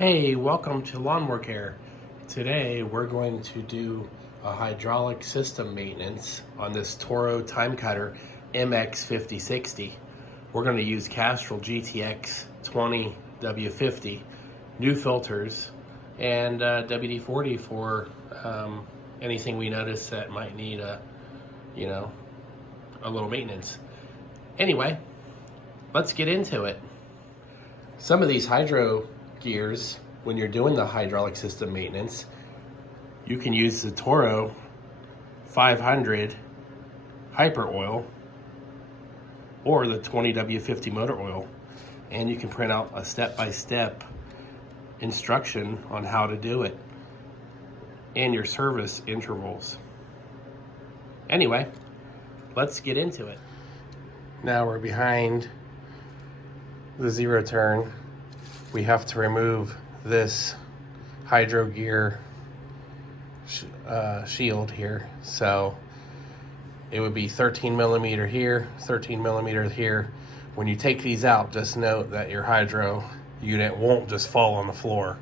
Hey, welcome to Lawnmower Care. Today we're going to do a hydraulic system maintenance on this Toro Timecutter MX5060. We're going to use Castrol GTX 20 W50, new filters, and WD-40 for anything we notice that might need a little maintenance. Anyway, let's get into it. Some of these hydro gears, when you're doing the hydraulic system maintenance, you can use the Toro 500 hyper oil or the 20W50 motor oil, and you can print out a step-by-step instruction on how to do it and your service intervals. Anyway, let's get into it. Now we're behind the zero turn. We have to remove this hydro gear shield here. So it would be 13 millimeter here, 13 millimeter here. When you take these out, just note that your hydro unit won't just fall on the floor.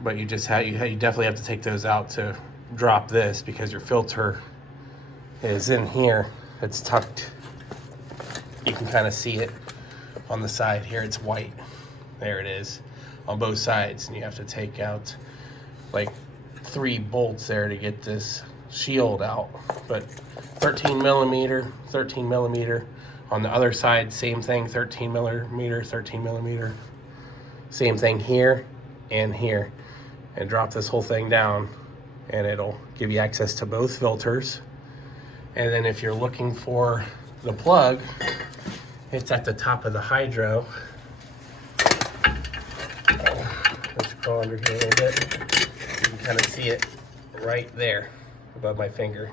But you definitely have to take those out to drop this, because your filter is in here. It's tucked. You can kind of see it on the side here. It's white. There it is on both sides, and you have to take out like 3 bolts there to get this shield out. But 13 millimeter on the other side, same thing, 13 millimeter, same thing here and here. And drop this whole thing down, and it'll give you access to both filters. And then if you're looking for the plug, it's at the top of the hydro. Let's go under here a little bit. You can kind of see it right there above my finger.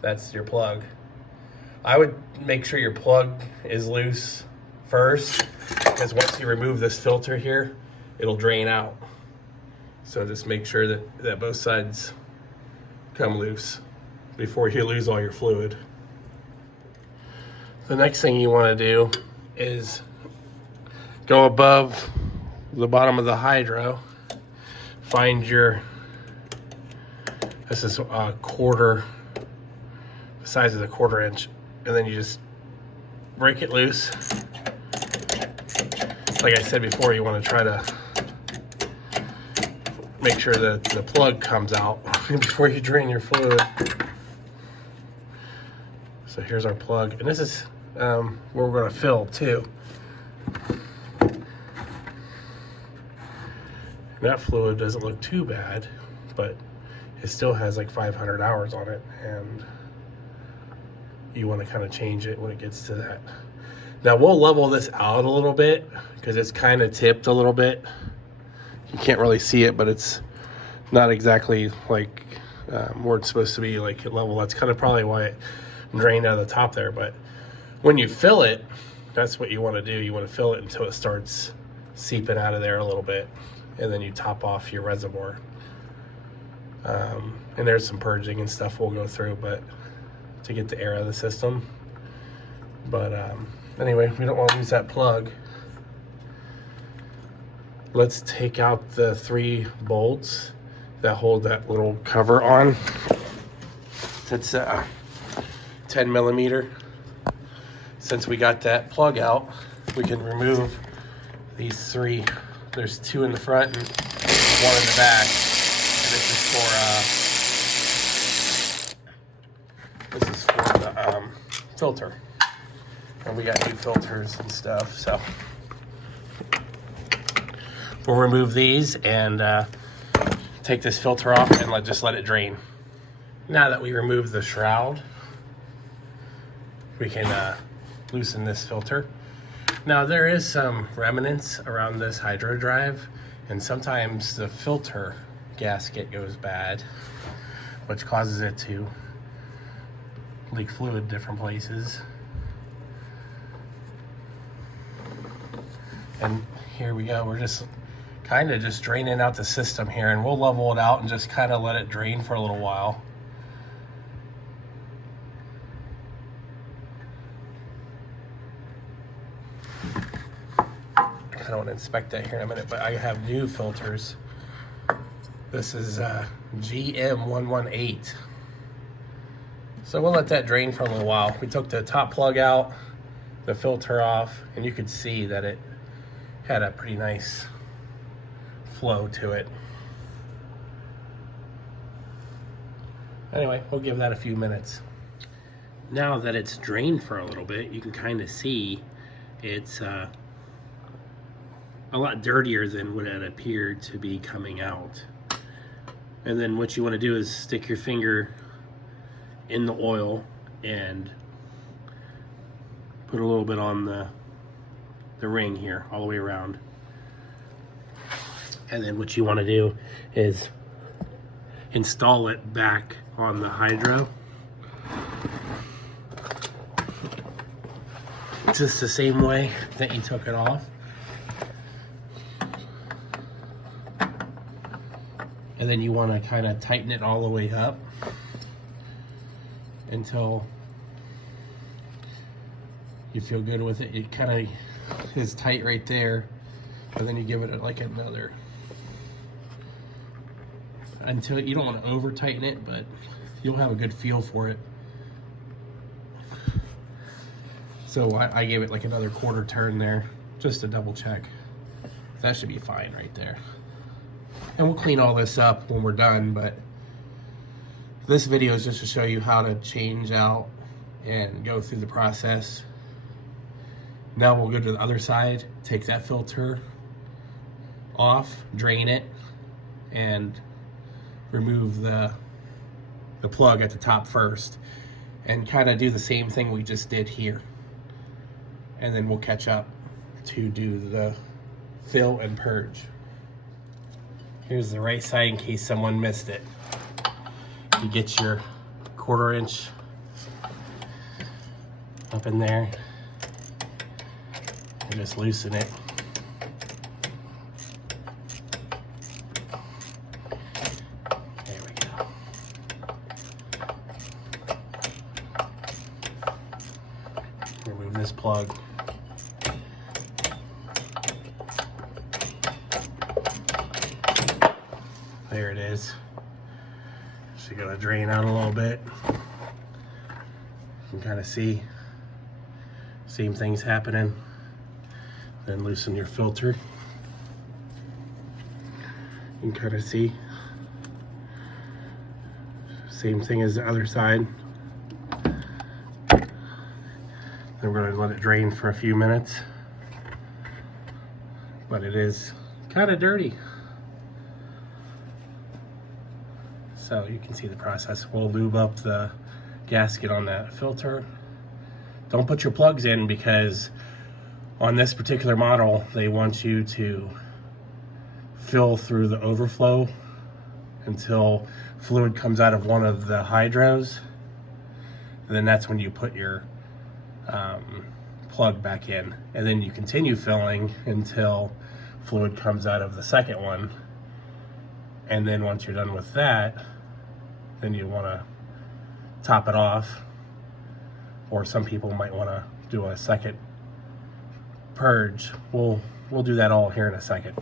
That's your plug. I would make sure your plug is loose first, because once you remove this filter here, it'll drain out. So just make sure that both sides come loose before you lose all your fluid. The next thing you want to do is go above the bottom of the hydro, find this is a quarter, the size of the 1/4 inch, and then you just break it loose. Like I said before, you want to try to make sure that the plug comes out before you drain your fluid. So here's our plug, and this is where we're going to fill too. That fluid doesn't look too bad, but it still has like 500 hours on it, and you want to kind of change it when it gets to that. Now we'll level this out a little bit, because it's kind of tipped a little bit. You can't really see it, but it's not exactly like where it's supposed to be, like level. That's kind of probably why it drained out of the top there. But when you fill it, that's what you want to do. You want to fill it until it starts seeping out of there a little bit, and then you top off your reservoir. And there's some purging and stuff we'll go through, but to get the air out of the system. But anyway, we don't want to lose that plug. Let's take out the 3 bolts that hold that little cover on. That's 10 millimeter. Since we got that plug out, we can remove these 3. There's 2 in the front and 1 in the back. And this is for the filter. And we got new filters and stuff, so we'll remove these and take this filter off and just let it drain. Now that we remove the shroud, we can loosen this filter. Now there is some remnants around this hydro drive, and sometimes the filter gasket goes bad, which causes it to leak fluid different places. And here we go, we're just kind of just draining out the system here, and we'll level it out and just kind of let it drain for a little while. kind of want to inspect that here in a minute, but I have new filters. This is GM118. So we'll let that drain for a little while. We took the top plug out, the filter off, and you could see that it had a pretty nice flow to it. Anyway, we'll give that a few minutes. Now that it's drained for a little bit, you can kind of see it's a lot dirtier than what it appeared to be coming out. And then what you want to do is stick your finger in the oil and put a little bit on the ring here all the way around. And then what you want to do is install it back on the hydro. Just the same way that you took it off. And then you want to kind of tighten it all the way up until you feel good with it. It kind of is tight right there, and then you give it like another, until you don't want to over tighten it, but you'll have a good feel for it. So I gave it like another quarter turn there just to double check. That should be fine right there. And we'll clean all this up when we're done, but this video is just to show you how to change out and go through the process. Now we'll go to the other side, take that filter off, drain it, and remove the plug at the top first, and kind of do the same thing we just did here. And then we'll catch up to do the fill and purge. Here's the right side in case someone missed it. You get your 1/4 inch up in there and just loosen it. There we go. Remove this plug. There it is. So you gotta drain out a little bit. You can kind of see same things happening. Then loosen your filter. You can kind of see same thing as the other side. Then we're gonna let it drain for a few minutes. But it is kind of dirty. So you can see the process. We'll lube up the gasket on that filter. Don't put your plugs in, because on this particular model, they want you to fill through the overflow until fluid comes out of one of the hydros. And then that's when you put your plug back in. And then you continue filling until fluid comes out of the second one. And then once you're done with that, then you want to top it off, or some people might want to do a second purge. We'll do that all here in a second.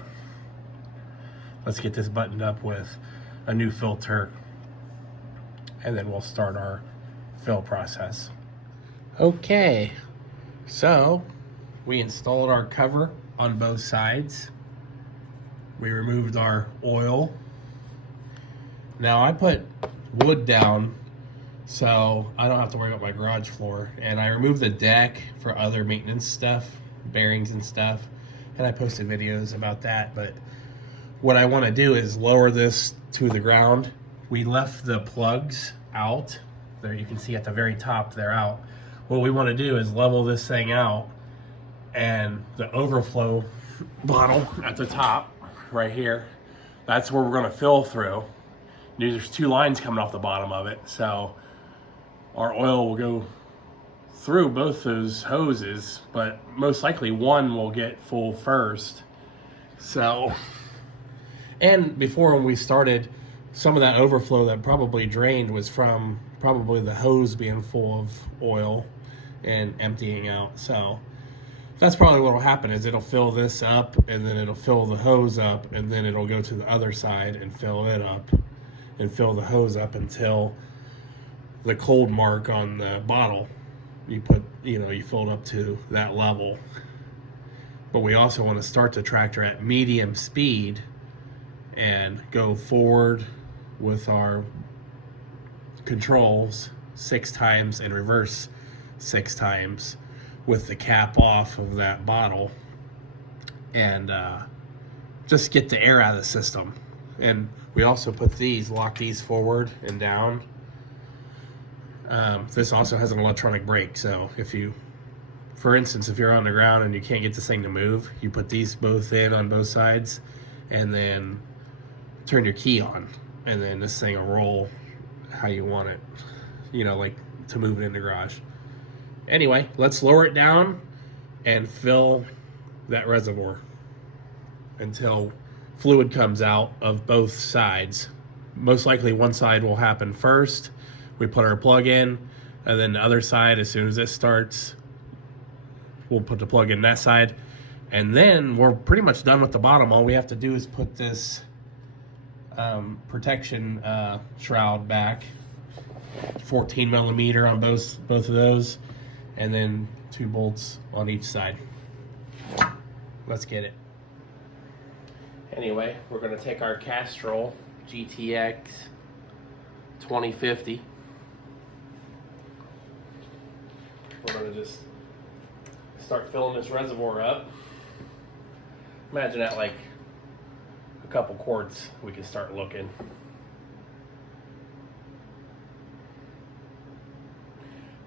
Let's get this buttoned up with a new filter, and then we'll start our fill process. Okay, so we installed our cover on both sides. We removed our oil. Now I put wood down so I don't have to worry about my garage floor, and I removed the deck for other maintenance stuff, bearings and stuff, and I posted videos about that. But what I want to do is lower this to the ground. We left the plugs out there. You can see at the very top they're out. What we want to do is level this thing out, and the overflow bottle at the top right here, that's where we're going to fill through. There's 2 lines coming off the bottom of it, so our oil will go through both those hoses, but most likely one will get full first. So, and before, when we started, some of that overflow that probably drained was from probably the hose being full of oil and emptying out. So That's probably what will happen is it'll fill this up, and then it'll fill the hose up, and then it'll go to the other side and fill it up and fill the hose up until the cold mark on the bottle. You put, you fill it up to that level. But we also want to start the tractor at medium speed and go forward with our controls 6 times and reverse 6 times with the cap off of that bottle, and just get the air out of the system. And we also lock these forward and down. This also has an electronic brake, so for instance, if you're on the ground and you can't get this thing to move, you put these both in on both sides and then turn your key on, and then this thing will roll how you want it, like to move it in the garage. Anyway, let's lower it down and fill that reservoir until fluid comes out of both sides. Most likely one side will happen first. We put our plug in, and then the other side, as soon as this starts, we'll put the plug in that side, and then we're pretty much done with the bottom. All we have to do is put this protection shroud back, 14 millimeter on both of those, and then 2 bolts on each side. Let's get it. Anyway, we're going to take our Castrol GTX 2050. We're going to just start filling this reservoir up. Imagine at like a couple quarts we can start looking.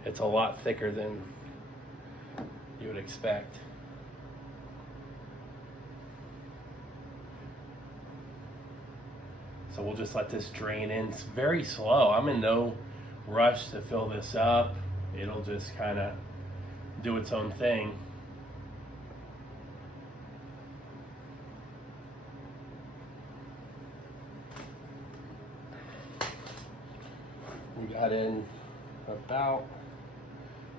It's a lot thicker than you would expect. So we'll just let this drain in. It's very slow. I'm in no rush to fill this up. It'll just kind of do its own thing. We got in about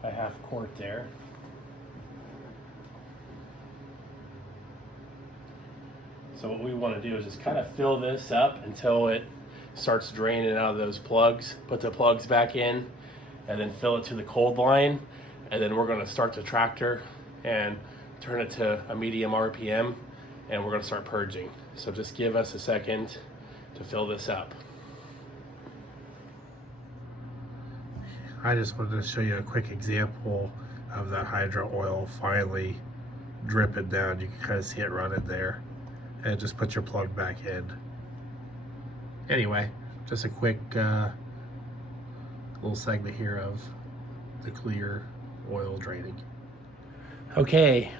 a half quart there. So what we want to do is just kind of fill this up until it starts draining out of those plugs. Put the plugs back in and then fill it to the cold line. And then we're going to start the tractor and turn it to a medium RPM, and we're going to start purging. So just give us a second to fill this up. I just wanted to show you a quick example of that hydro oil finally dripping down. You can kind of see it running there. And just put your plug back in. Anyway, just a quick little segment here of the clear oil draining. Okay,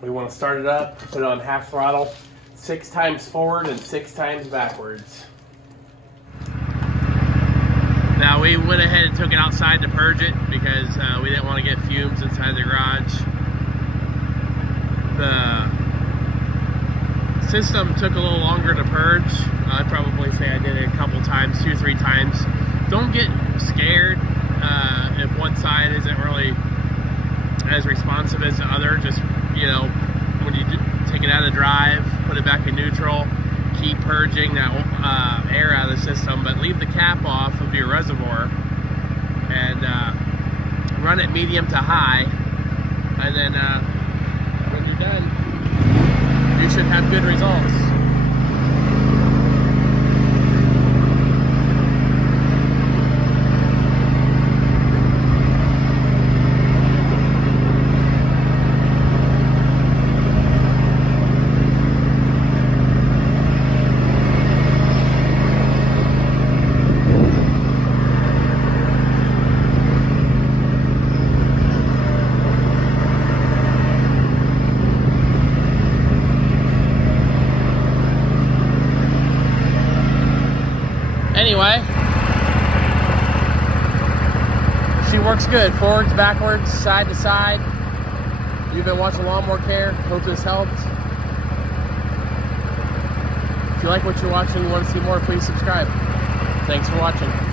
we want to start it up, put it on half throttle, 6 times forward and 6 times backwards. Now we went ahead and took it outside to purge it because we didn't want to get fumes inside the garage. The system took a little longer to purge. I'd probably say I did it a couple times, 2 or 3 times. Don't get scared if one side isn't really as responsive as the other. Just, when you take it out of drive, put it back in neutral, keep purging that air out of the system, but leave the cap off of your reservoir and run it medium to high, and then when you're done, you should have good results. Anyway, she works good, forwards, backwards, side to side. You've been watching Lawnmower Care. Hope this helped. If you like what you're watching, you want to see more, please subscribe. Thanks for watching.